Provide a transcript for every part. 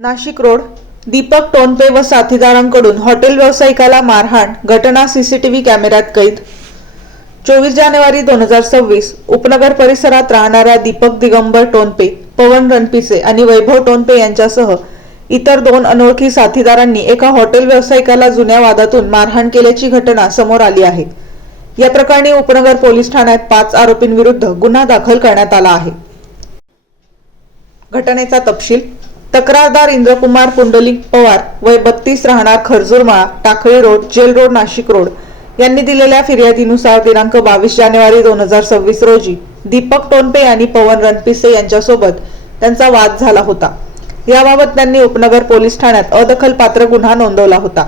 Nashik road Deepak Tonpe व साथीदारांकडून hotel व्यावसायिकाला मारहाण घटना सीसीटीव्ही कॅमेऱ्यात कैद. चोवीस जानेवारी दोन हजार सव्वीस उपनगर परिसरात राहणाऱ्या दीपक दिगंबर टोनपे पवन रणपिसे आणि वैभव टोनपे यांच्यासह इतर दोन अनोळखी साथीदारांनी एका हॉटेल व्यावसायिकाला जुन्या वादातून मारहाण केल्याची घटना समोर आली आहे. या प्रकरणी उपनगर पोलीस ठाण्यात पाच आरोपींविरुद्ध गुन्हा दाखल करण्यात आला आहे. घटनेचा तपशील तक्रारदार इंद्रकुमार पुंडलिक पवार वय बत्तीस राहणार Kharjurmala Takli road jail road Nashik road. यांनी दिलेल्या फिर्यादीनुसार दिनांक बावीस जानेवारी दोन हजार सव्वीस रोजी दीपक टोनपे आणि पवन रणपिसे यांच्यासोबत त्यांचा वाद झाला होता. याबाबत त्यांनी उपनगर पोलीस ठाण्यात अदखलपात्र गुन्हा नोंदवला होता.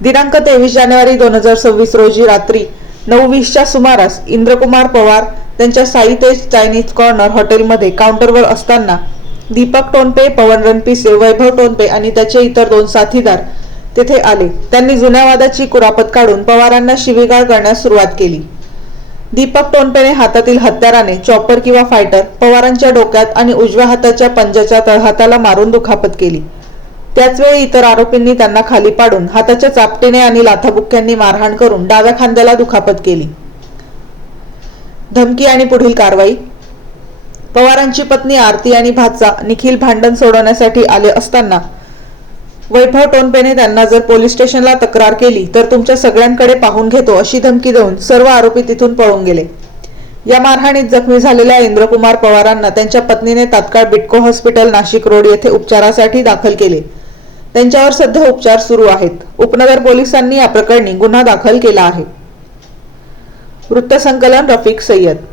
दिनांक तेवीस जानेवारी दोन हजार सव्वीस रोजी रात्री नऊ वीसच्या सुमारास इंद्रकुमार पवार त्यांच्या साई तेज चायनीज कॉर्नर हॉटेलमध्ये काउंटरवर असताना दीपक टोनपे पवन रणपिसे वैभव टोनपे आणि त्याचे इतर दोन साथीदार तेथे आले. त्यांनी जुन्या वादाची कुरापत काढून पवारांना शिवीगाळ करण्यास सुरुवात केली. दीपक टोनपेने हातातील हत्याराने चॉपर किंवा फायटर पवारांच्या डोक्यात आणि उजव्या हाताच्या पंजाच्या तळहाताला मारून दुखापत केली. त्याचवेळी इतर आरोपींनी त्यांना खाली पाडून हाताच्या चापटीने आणि लाथाबुक्क्यांनी मारहाण करून डाव्या खांद्याला दुखापत केली. धमकी आणि पुढील कारवाई पवारांची पत्नी आरती आणि भाचा निखिल भांडण सोडवण्यासाठी आले असताना वैभव टोनपेने त्यांना जर पोलीस स्टेशनला तक्रार केली तर तुमच्या सगळ्यांकडे पाहून घेतो अशी धमकी देऊन सर्व आरोपी तिथून पळून गेले. या मारहाणीत जखमी झालेल्या इंद्रकुमार पवारांना त्यांच्या पत्नीने तात्काळ बिटको हॉस्पिटल नाशिक रोड येथे उपचारासाठी दाखल केले. त्यांच्यावर सध्या उपचार सुरू आहेत. उपनगर पोलिसांनी या प्रकरणी गुन्हा दाखल केला आहे. वृत्तसंकलन रफिक सय्यद